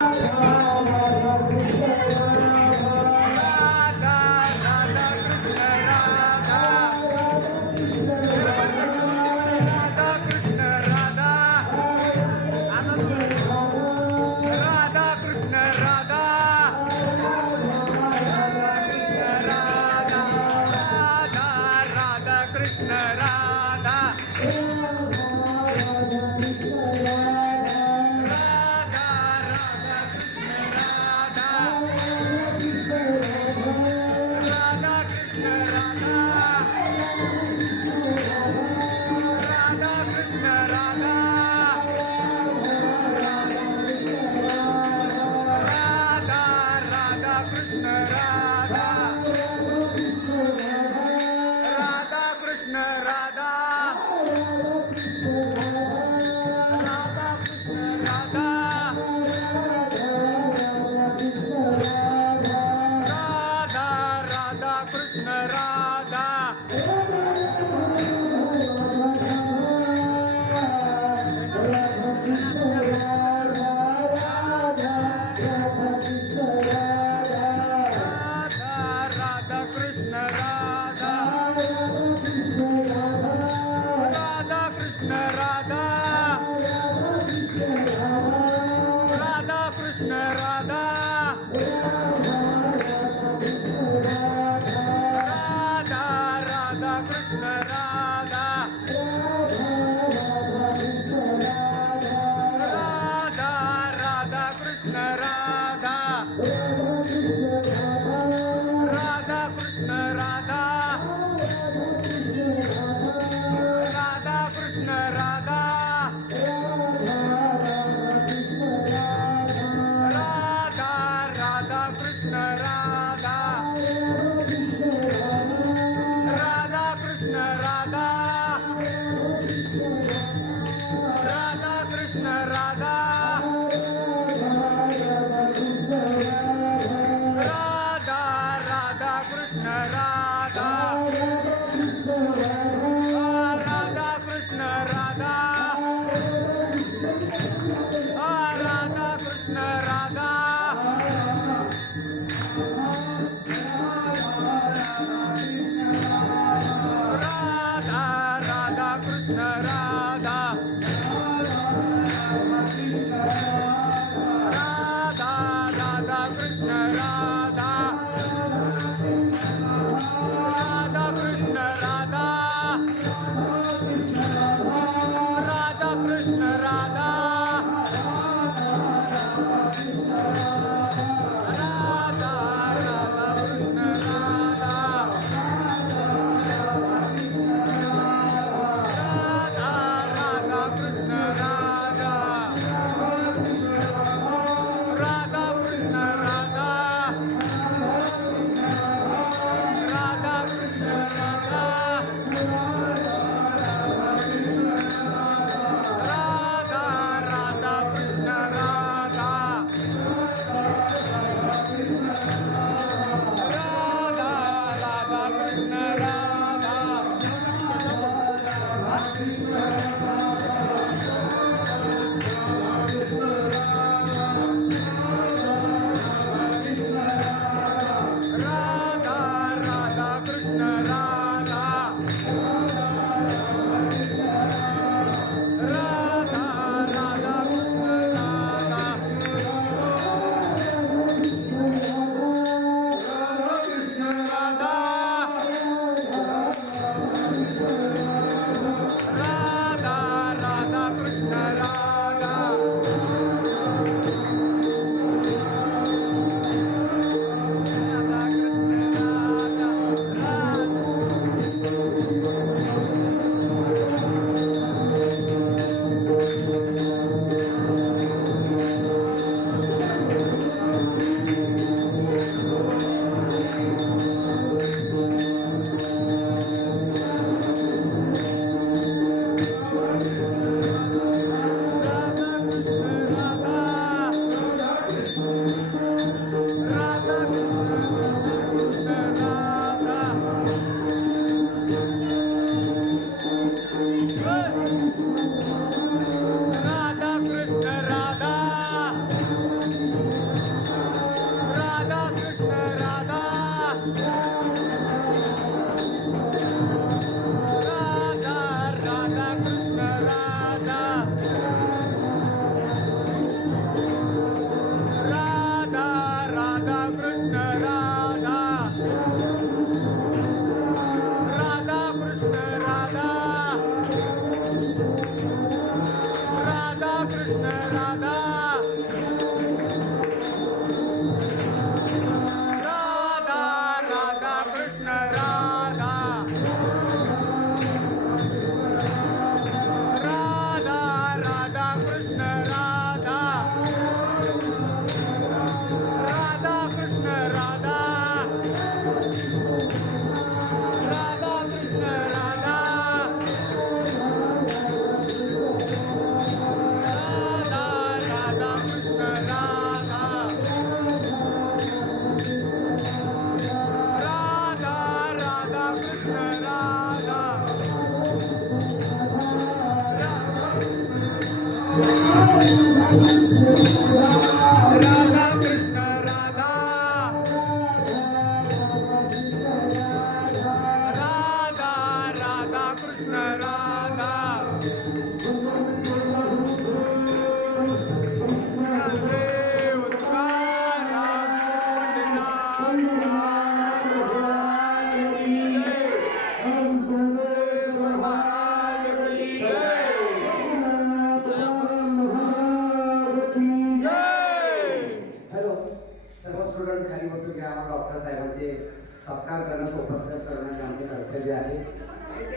Thank you. Krishna Radha Krishna Radha Krishna Radha Krishna Radha doctor साहेबांचे सत्कार करणं सोपस्कार करण्याचे आमचे कर्तव्य आहे.